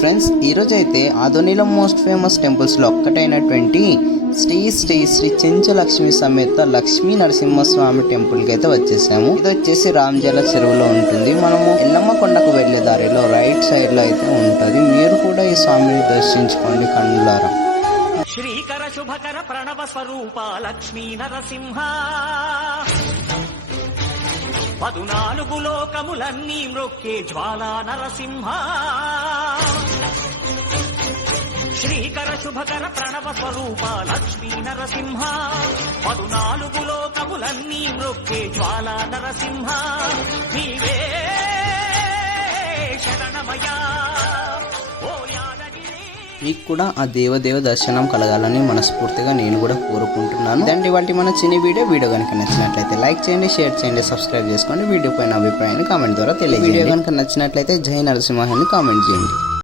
Friends, ఈరోజు అయితే ఆదోనిలో మోస్ట్ ఫేమస్ టెంపుల్స్లో ఒక్కటైనటువంటి శ్రీ శ్రీ శ్రీ చెంచలక్ష్మి సమేత లక్ష్మీ నరసింహస్వామి టెంపుల్కి అయితే వచ్చేసాము. ఇది వచ్చేసి రామజల చెరువులో ఉంటుంది. మనము ఎల్లమ్మ కొండకు వెళ్లే దారిలో రైట్ సైడ్ లో అయితే ఉంటది. మీరు కూడా ఈ స్వామిని దర్శించుకోండి కన్నులారా. శ్రీకర శుభకర ప్రణవ స్వరూప లక్ష్మీ నరసింహ 14 లోకములన్నీ మ్రొక్కే జ్వాలా నరసింహ. శ్రీకర శుభకర ప్రణవ స్వరూప లక్ష్మీ నరసింహ 14 లోకములన్నీ మ్రొక్కే జ్వాలా నరసింహ. నీవే శరణమయ్యా. మీకు కూడా ఆ దేవదేవ దర్శనం కలగాలని మనస్ఫూర్తిగా నేను కూడా కోరుకుంటున్నాను. ఇదండి వాటి మన చిన్న వీడియో కనుక నచ్చినట్లయితే లైక్ చేయండి, షేర్ చేయండి, సబ్స్క్రైబ్ చేసుకోండి. వీడియో పైన అభిప్రాయాన్ని కామెంట్ ద్వారా తెలియజేయండి. వీడియో కనుక నచ్చినట్లయితే జై నరసింహ అని కామెంట్ చేయండి.